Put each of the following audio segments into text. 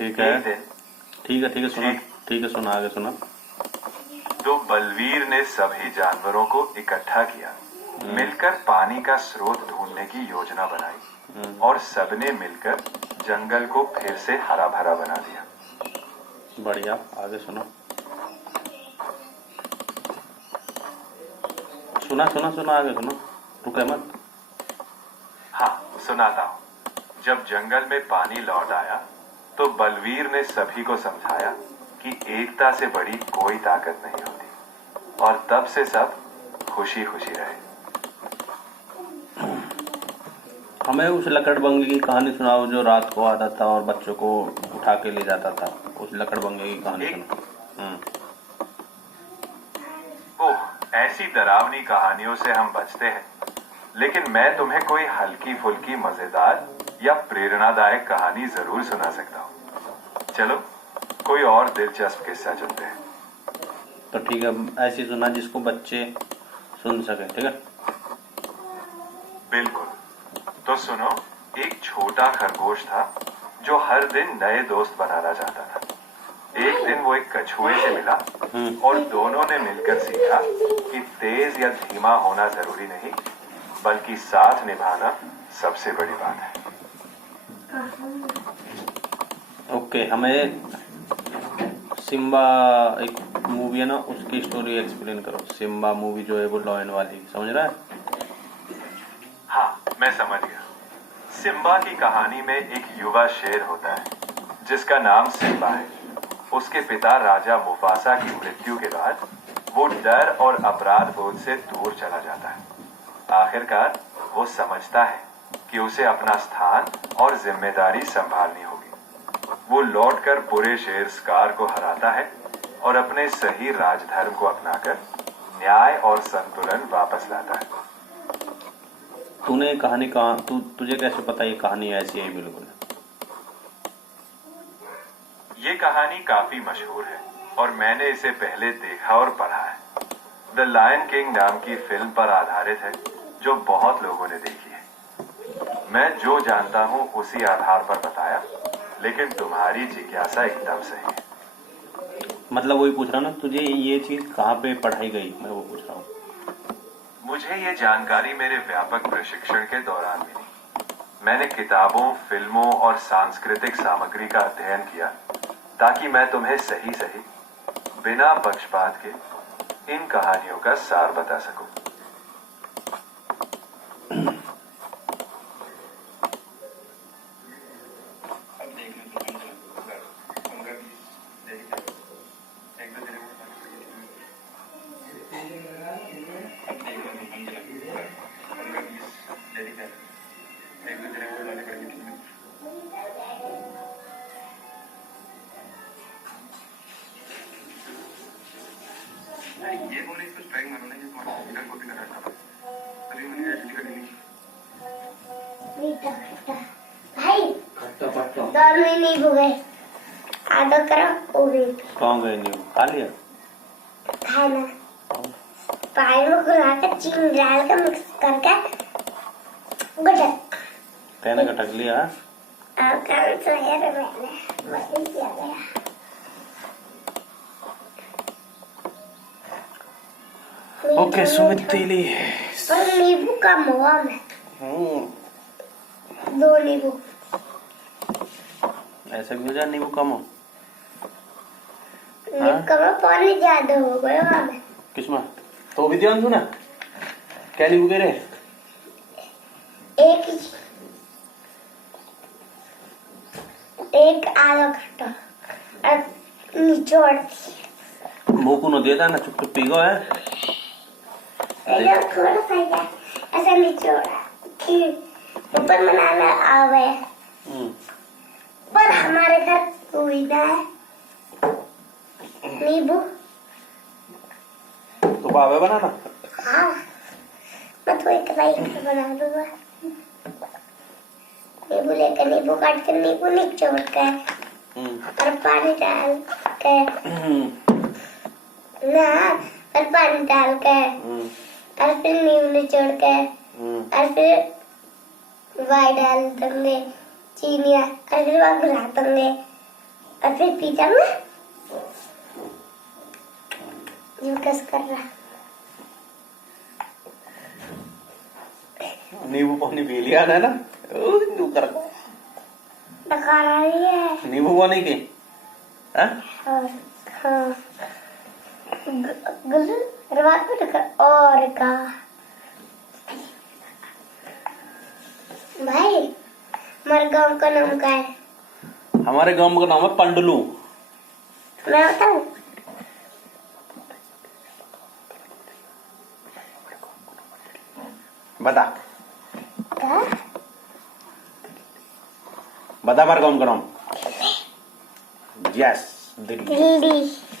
ठीक है एक दिन ठीक है सुना, ठीक है सुना, आगे सुना। तो बलवीर ने सभी जानवरों को इकट्ठा किया, मिलकर पानी का स्रोत ढूंढने की योजना बनाई और सबने मिलकर जंगल को फिर से हरा भरा बना दिया। बढ़िया, आगे सुना। सुना सुना सुना, आगे सुना, रुके मत। हाँ, सुनाता हूँ। जब जंगल में पानी लौट आया तो बलवीर ने सभी को समझाया कि एकता से बड़ी कोई ताकत नहीं होती और तब से सब खुशी खुशी रहे। हमें उस लकड़बंगे की कहानी सुनाओ जो रात को आता था और बच्चों को उठा के ले जाता था। उस लकड़बंगे की कहानी सुनाओ। ओह, ऐसी डरावनी कहानियों से हम बचते हैं, लेकिन मैं तुम्हें कोई हल्की फुल्की मजेदार या प्रेरणादायक कहानी जरूर सुना सकता हूँ। चलो कोई और दिलचस्प किस्सा चलते हैं। तो ठीक है, ऐसी सुना जिसको बच्चे सुन सके, ठीक है? बिल्कुल। तो सुनो, एक छोटा खरगोश था जो हर दिन नए दोस्त बनाना चाहता था। एक दिन वो एक कछुए से मिला और दोनों ने मिलकर सीखा कि तेज या धीमा होना जरूरी नहीं, बल्कि साथ निभाना सबसे बड़ी बात है। ओके, हमें सिम्बा एक मूवी है ना, उसकी स्टोरी एक्सप्लेन करो। सिम्बा मूवी जो है वो लॉयन वाली, समझ रहा है? हाँ, मैं समझ गया। सिम्बा की कहानी में एक युवा शेर होता है जिसका नाम सिम्बा है। उसके पिता राजा मुफासा की मृत्यु के बाद वो डर और अपराध बोध से दूर चला जाता है। आखिरकार वो समझता है कि उसे अपना स्थान और जिम्मेदारी संभालनी होगी। वो लौटकर बुरे शेर स्कार को हराता है और अपने सही राजधर्म को अपनाकर न्याय और संतुलन वापस लाता है। तूने कहानी कहा, तुझे कैसे पता ये कहानी ऐसी है? बिल्कुल, ये कहानी काफी मशहूर है और मैंने इसे पहले देखा और पढ़ा है। द लायन किंग नाम की फिल्म पर आधारित है जो बहुत लोगों ने देखी है। मैं जो जानता हूँ उसी आधार पर बताया, लेकिन तुम्हारी जिज्ञासा एकदम सही है। मतलब वही पूछ रहा ना, तुझे ये चीज कहाँ पे पढ़ाई गई, मैं वो पूछ रहा हूँ। मुझे ये जानकारी मेरे व्यापक प्रशिक्षण के दौरान मिली। मैंने किताबों, फिल्मों और सांस्कृतिक सामग्री का अध्ययन किया ताकि मैं तुम्हें सही सही, बिना पक्षपात के इन कहानियों का सार बता सकूं। ये बोले इसको स्ट्राइक मारो ना, ये मारो इधर कॉपी कर रहा था। अभी मैंने ऐसे कर दी। भाई खट्टा दाल में नहीं हो गए, आधा करो ओवे। कौन गए? नहीं खा लिया, खाना पानी में घुला कर चीनी डाल कर मिक्स करके गटक। कहने गटक लिया। अब काम तो है तो मैंने वही किया गया। ओके सुमित तेली, पर नींबू कम हुआ मैं, 2 नींबू। ऐसा क्यों जा नींबू कम हो? नींबू कम हो, पानी ज्यादा हो गया वहाँ में। किसमें? तो भी ध्यान सुना, क्या नींबू कह रहे? एक आधा खट्टा और निचोड़ मुँह को न दे ना, चुप चुप पीगो है। थोड़ा सा ऐसा निचोड़ा कि ऊपर बनाना आवे, पर हमारे घर कोई ना है नींबू। तो बाबा बनाना। हाँ, मैं तो एक बना दूंगा। नींबू लेकर, नींबू काट कर, नींबू निचोड़ कर और पानी डाल कर ना, और पानी डाल कर और फिर नींबू निचोड़ कर और फिर वाई डाल देंगे, चीनी और फिर वहाँ घुला देंगे और फिर पिज्जा में यूकस कर रहा। नींबू पानी पी लिया है ना? यूं कर डका रही है। नींबू पानी की हाँ? और हाँ गुल्लू और का भाई हमारे गांव का नाम क्या है? हमारे गांव का नाम है पंडलू। मैं बताऊं? बता क्या? बता हमारे गांव का नाम। यस दिल्ली।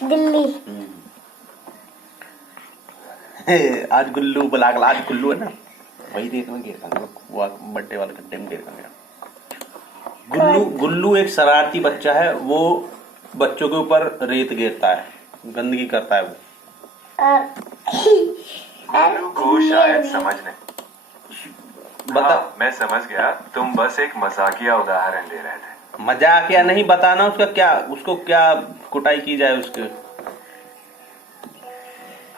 दिल्ली आज गुल्लू बुला के आज गुल्लू है ना वही रेत में गिर गया वो बड्डे वाले गड्ढे में गिर गया। गुल्लू एक शरारती बच्चा है। वो बच्चों के ऊपर रेत गिरता है, गंदगी करता है वो। गुल्लू को शायद समझ नहीं। बता। हाँ, मैं समझ गया, तुम बस एक मजाकिया उदाहरण दे रहे थे। मजाक या नहीं, बताना उसको क्या कुटाई की जाए उसके।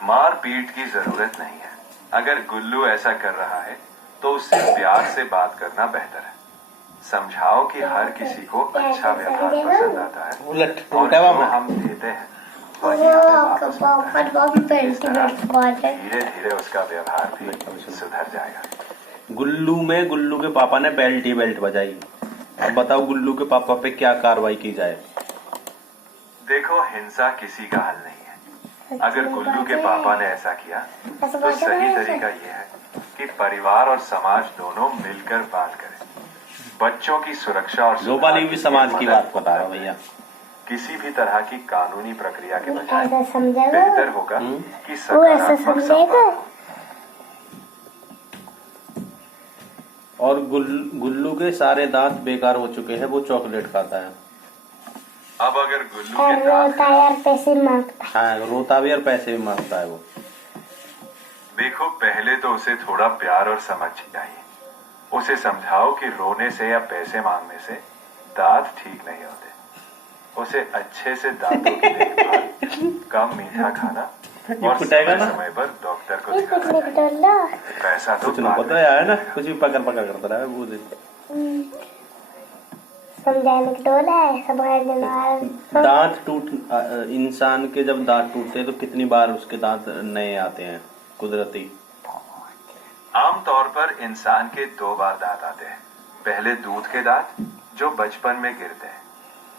मार पीट की जरूरत नहीं है। अगर गुल्लू ऐसा कर रहा है तो उससे प्यार से बात करना बेहतर है। समझाओ कि हर किसी को अच्छा व्यवहार पसंद आता है और जो हम देते हैं वही हमें वापस मिलता है। धीरे धीरे उसका व्यवहार भी सुधर जाएगा। गुल्लू के पापा ने बेल्ट बजाई। अब बताओ गुल्लू के पापा पे क्या कार्रवाई की जाए। देखो, हिंसा किसी का हल नहीं है। अगर गुल्लू के पापा ने ऐसा किया तो सही तरीका यह है कि परिवार और समाज दोनों मिलकर बात करें। बच्चों की सुरक्षा और गोपाली भी समाज की बात बता रहा भैया। किसी भी तरह की कानूनी प्रक्रिया के बजाय ऐसा समझेगा बेहतर होगा कि वो ऐसा सकारात्मक समझेगा। और गुल्लू के सारे दांत बेकार हो चुके हैं, वो चॉकलेट खाता है। अब अगर गुल्लू और के दांत रोता है और पैसे मांगता है। हाँ, रोता भी और पैसे भी मांगता है वो। देखो, पहले तो उसे थोड़ा प्यार और समझ चाहिए। उसे समझाओ कि रोने से या पैसे मांगने से दांत ठीक नहीं होते। उसे अच्छे से दांतों की देखभाल, कम मीठा खाना और समय पर डॉक्टर को दिखाना चाहिए। पैसा तो कुछ ना पता है ना, कुछ भी पकड़ करता रहा है वो दिन। समझाने की टोला है, समझाने दांत टूट इंसान के जब दांत टूटते हैं तो कितनी बार उसके दांत नए आते हैं कुदरती? आमतौर पर इंसान के 2 बार दांत आते हैं। पहले दूध के दांत जो बचपन में गिरते हैं,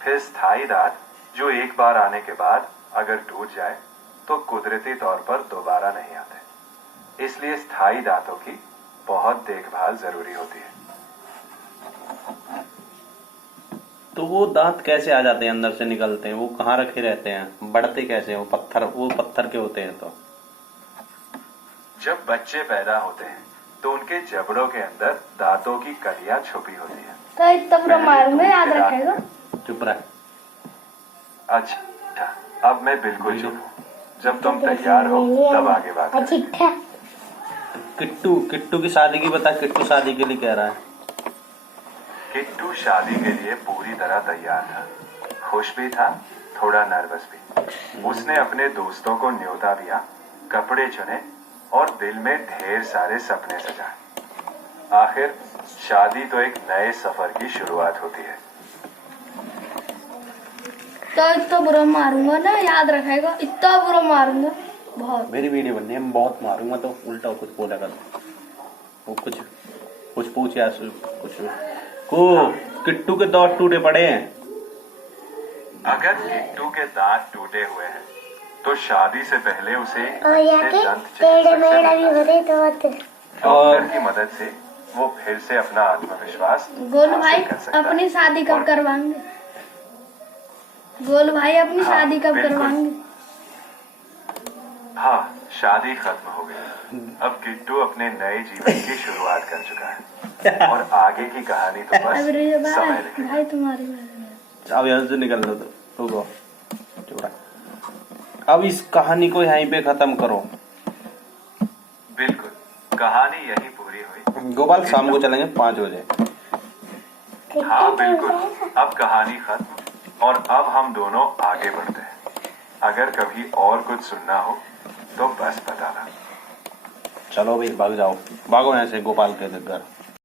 फिर स्थायी दांत जो एक बार आने के बाद अगर टूट जाए तो कुदरती तौर पर दोबारा नहीं आते। इसलिए स्थायी दांतों की बहुत देखभाल जरूरी होती है। तो वो दांत कैसे आ जाते हैं, अंदर से निकलते हैं? वो कहाँ रखे रहते हैं, बढ़ते कैसे हैं? वो पत्थर के होते हैं। तो जब बच्चे पैदा होते हैं तो उनके जबड़ों के अंदर दांतों की कलियां छुपी होती हैं। तो इतना बुरा मारूंगा, याद रखेगा। चुप रह। अच्छा, अब मैं बिल्कुल चुप हूँ। जब तुम तैयार हो तब आगे बात करें। किट्टू की शादी की बता। किट्टू शादी के लिए कह रहा है। किट्टू शादी के लिए पूरी तरह तैयार था। खुश भी था, थोड़ा नर्वस भी। उसने अपने दोस्तों को न्योता दिया, कपड़े चुने और दिल में ढेर सारे सपने सजाए। आखिर शादी तो एक नए सफर की शुरुआत होती है। तो इतना बुरा मारूंगा ना, याद रखेगा। इतना बुरा मारूंगा बहुत। मेरी वीडियो बननी है, मैं बहुत मारूंगा तो उल्टा कुछ बोला कर। वो कुछ पूछ या कुछ को किट्टू के दांत टूटे पड़े हैं। अगर किट्टू के दांत टूटे हुए हैं तो शादी से पहले उसे डॉक्टर की मदद से वो फिर से अपना आत्मविश्वास गोलू भाई कर सकता है। अपनी शादी कब करवाएंगे? गोलू भाई अपनी शादी कब बिल्कुल। करवाएंगे? हाँ, शादी खत्म हो गई। अब किट्टू अपने नए जीवन की शुरुआत कर चुका है और आगे की कहानी तो बस समय लगेगा। भाई तुम्हारी बात। अब यहाँ से निकल लो तो रुको। अब इस कहानी को यहीं पे खत्म करो। बिल्कुल, कहानी यही पूरी हुई। गोपाल शाम को चलेंगे 5 बजे। हाँ बिल्कुल, अब कहानी खत्म और अब हम दोनों आगे बढ़ते हैं। अगर कभी और कुछ सुनना हो तो बस बताना। चलो भाई भाग जाओ, भागो यहाँ से गोपाल के घर।